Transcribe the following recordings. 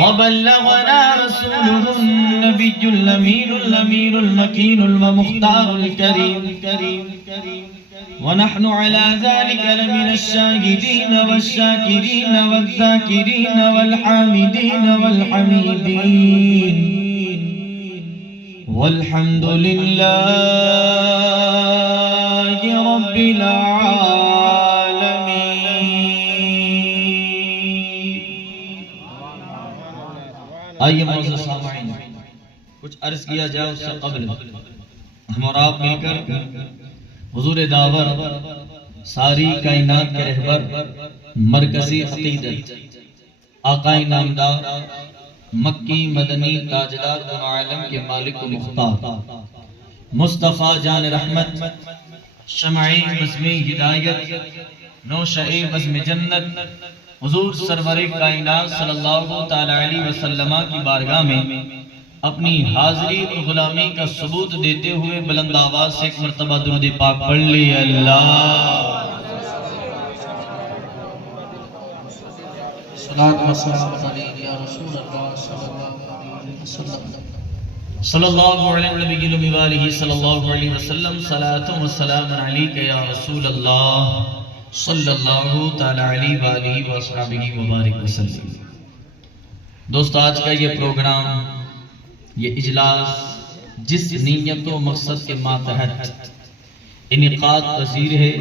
وبلغنا رسوله النبي الأمين المكين المختار الكريم ونحن على ذلك لمن الشاهدين والشاكرين والذاكرين والحامدين والحميدين والحمد لله رب العالمين. آئیے معزز سامعین، کچھ عرض کیا جائے اس سے قبل ہم اور آپ مل کر حضور داور ساری کائنات کے رہبر مرکزی عقیدت آقا نامدار مکی مدنی تاجدار دونوں عالم کے مالک و مختار مصطفیٰ جان رحمت شمعی بزم ہدایت نوشہی بزم جنت حضور سرور کائنات صلی اللہ علیہ وسلم کی بارگاہ میں اپنی حاضری اور غلامی کا ثبوت دیتے ہوئے بلند آواز سے ایک مرتبہ درود پاک پڑھ لی. اللہ صلاۃ و سلام علیک یا رسول اللہ صلی اللہ علیہ وآلہ صلی اللہ علیہ وسلم. صلاۃ و سلام علیک یا رسول اللہ صلی اللہ علیہ وآلہ وصحبہ وبارک وسلم. دوستو، آج کا یہ پروگرام، یہ اجلاس جس نیت و مقصد کے ماتحت انعقاد پذیر ہے،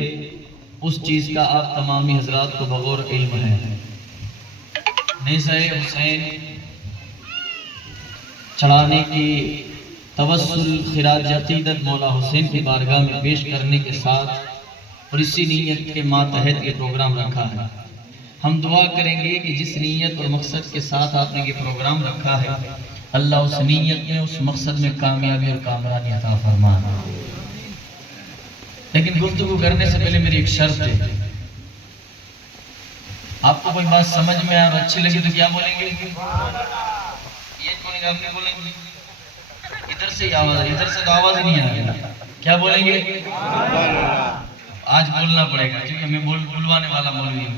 اس چیز کا آپ تمامی حضرات کو بغور علم ہے. نیزہ حسین چڑھانے کی توسل خراج عقیدت مولا حسین کی بارگاہ میں پیش کرنے کے ساتھ اور اسی نیت کے ماتحت یہ پروگرام رکھا ہے. ہم دعا کریں گے کہ جس نیت اور مقصد کے ساتھ آپ نے یہ پروگرام رکھا ہے، اللہ اس نیت میں، اس مقصد میں کامیابی اور کامرانی عطا فرمائے. لیکن گفتگو کرنے سے پہلے میری ایک شرط ہے. آپ کو کوئی بات سمجھ میں آئے اور اچھی لگے تو کیا بولیں گے؟ یہ بولیں گے، آپ نے بولیں گے ادھر سے ہی آواز، ادھر سے تو آواز ہی نہیں آ رہی. کیا بولیں گے؟ آج بولنا پڑے گا کیونکہ میں بلوانے والا مولوی ہوں.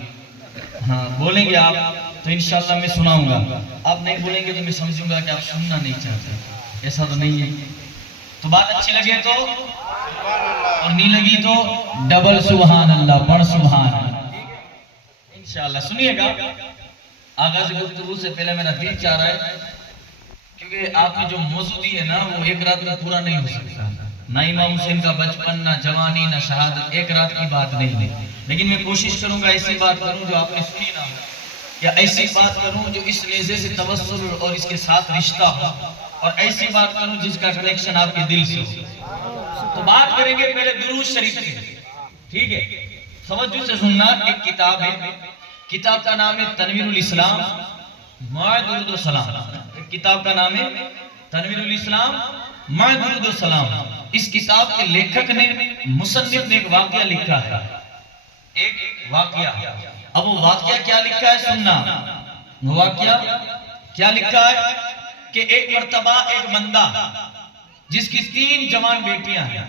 ہاں بولیں گے آپ تو انشاءاللہ میں سناؤں گا. آپ نہیں بولیں گے تو میں سمجھوں گا کہ آپ سننا نہیں چاہتے. ایسا تو نہیں ہے. تو بات اچھی لگے تو اور نہیں لگی تو ڈبل سبحان اللہ، پڑھ سبحان اللہ. انشاءاللہ سنیے گا. آغاز گفتگو سے پہلے میرا دل چاہ رہا ہے، کیونکہ آپ نے جو موضوع دی ہے نا، وہ ایک رات میں پورا نہیں ہو سکتا. نہ امام حسین کا بچپن، نہ جوانی، نہ شہادت، ایک رات کی بات نہیں ہے. لیکن میں کوشش کروں گا ایسی بات کروں جو آپ نے سنی نہ ہو، یا ایسی بات کروں جو اس نیزے سے توسل اور اس کے ساتھ رشتہ ہو، اور ایسی بات کروں جس کا کنیکشن آپ کے دل سے ہو. تو بات کریں گے پہلے درود شریف سے. ٹھیک ہے، توجہ سے سننا. ایک کتاب ہے، کتاب کا نام ہے تنویر الاسلام مع درود و سلام. کتاب کا نام ہے تنویر الاسلام مع درود و سلام. اس کتاب کے لیکھک نے، مصنف نے ایک واقعہ لکھا ہے. ایک واقعہ. اب وہ واقعہ کیا لکھا ہے سننا. وہ واقعہ کیا لکھا ہے کہ ایک مرتبہ ایک بندہ جس کی 3 جوان بیٹیاں ہیں،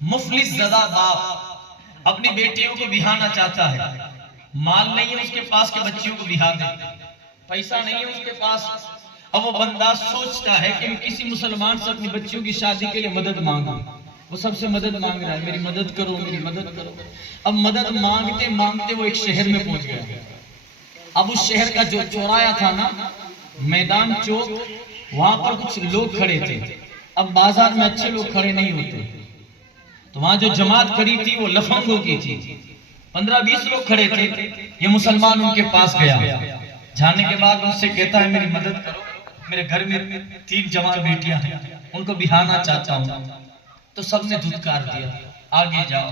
مفلس زدہ باپ اپنی بیٹیوں کو بہانا چاہتا ہے. مال نہیں ہے اس کے پاس کہ بچیوں کو بہا دے، پیسہ نہیں ہے اس کے پاس. اب وہ بندہ سوچتا ہے کہ میں کسی مسلمان سے اپنی بچیوں کی شادی کے لیے مدد مانگوں. وہ سب سے مدد مانگ رہا ہے، میری مدد کرو، میری مدد کرو. اب مدد مانگتے مانگتے وہ ایک شہر میں پہنچ گیا. اب اس شہر کا جو چورایا تھا نا، میدان چوک، وہاں پر کچھ لوگ کھڑے تھے. اب بازار میں اچھے لوگ کھڑے نہیں ہوتے، تو وہاں جو جماعت کھڑی تھی وہ لفنگوں کی تھی. 15-20 لوگ کھڑے تھے. یہ مسلمان ان کے پاس گیا. جانے کے بعد ان سے کہتا ہے میری مدد کرو، میرے گھر میں 3 جوان بیٹیاں ہیں، ان کو بہانا چاہتا ہوں. تو سب نے دھتکار دیا، آگے جاؤ،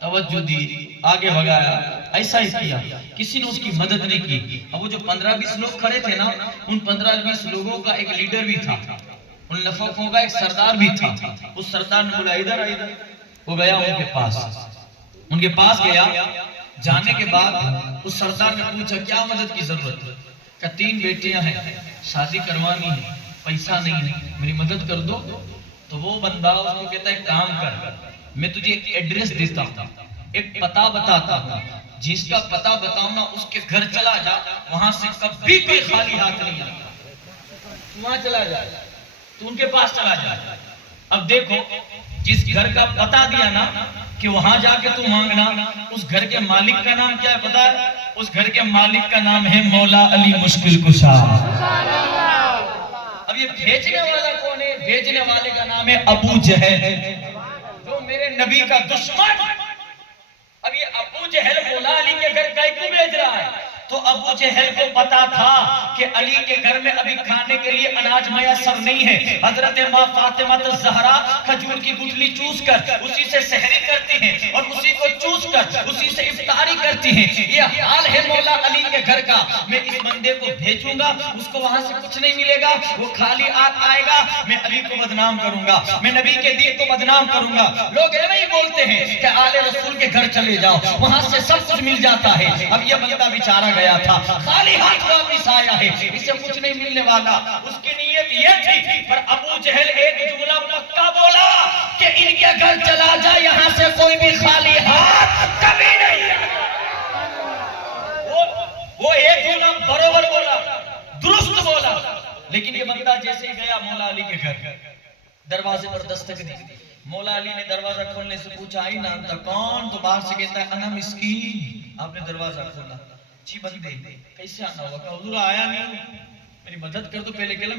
توجہ دی، آگے بھگایا. ایسا ہی کیا، کسی نے اس کی مدد نہیں کی. اب وہ جو 15-20 لوگ کھڑے تھے نا، ان 15-20 لوگوں کا ایک لیڈر بھی تھا، ان لفقوں کا ایک سردار بھی تھا. اس سردار نے بولا ادھر ادھر. وہ گیا ان کے پاس گیا. جانے کے بعد اس سردار نے پوچھا کیا مدد کی ضرورت ہے؟ کہ 3 بیٹیاں ہیں، شادی کروانی ہے، پیسہ نہیں ہے، میری مدد کر دو. تو وہ بندہ اس کو کہتا ہے کام کر، میں تجھے ایک ایڈریس دیتا ہوں، ایک پتہ بتاتا ہوں، جس کا پتہ بتاؤں نا اس کے گھر چلا جا، وہاں سے کبھی کوئی خالی ہاتھ نہیں آتا. تو وہاں چلا جا، تو ان کے پاس چلا جا۔ اب دیکھو جس گھر کا پتا دیا نا کہ وہاں جا کے تو مانگنا، اس گھر کے مالک کا نام کیا ہے پتا ہے؟ اس گھر کے مالک کا نام ہے مولا علی مشکل کشا۔ اب یہ بھیجنے والا کون ہے؟ بھیجنے والے کا نام ہے ابو جہل، جو میرے نبی کا دشمن۔ اب یہ ابو جہل مولا علی کے گھر کا کیوں بھیج رہا ہے؟ تو ابو جہل کو پتا تھا کہ علی کے گھر میں ابھی کھانے کے لیے اناج میسر نہیں ہے۔ حضرت ماں فاطمہ الزہرا کھجور کی گٹلی چوس کر اسی سے سحری کرتی ہیں اور اسی کو چوس کر اسی سے افطاری کرتی ہیں۔ یہ حال ہے مولا علی کے گھر کا۔ میں اس بندے کو بھیجوں گا، اس کو وہاں سے کچھ نہیں ملے گا، وہ خالی آئے گا، میں علی کو بدنام کروں گا، میں نبی کے دین کو بدنام کروں گا۔ لوگ ایویں ہی بولتے ہیں کہ آل رسول کے گھر چلے جاؤ، وہاں سے سب کچھ مل جاتا ہے۔ اب یہ بندہ بیچارہ گیا تھا، خالی ہاتھ واپس آیا ہے، اسے کچھ نہیں ملنے والا۔ اس کی نیت یہ تھی، پر ابو جہل ایک جملہ پکا بولا کہ ان کے گھر چلا جا، یہاں سے کوئی بھی خالی ہاتھ کبھی نہیں آئے۔ وہ ایک جملہ برابر بولا، درست بولا، لیکن یہ بندہ جیسے ہی گیا مولا علی کے گھر، دروازے پر دستک دی۔ مولا علی نے دروازہ کھولنے سے پوچھا آئی نام تھا کون؟ تو باہر سے کہتا ہے انا مسکین۔ آپ نے دروازہ کھولا، جی بندے کیسے آنا ہوا؟ کہا حضور آیا نہیں، میری مدد کر دو، پہلے کلمہ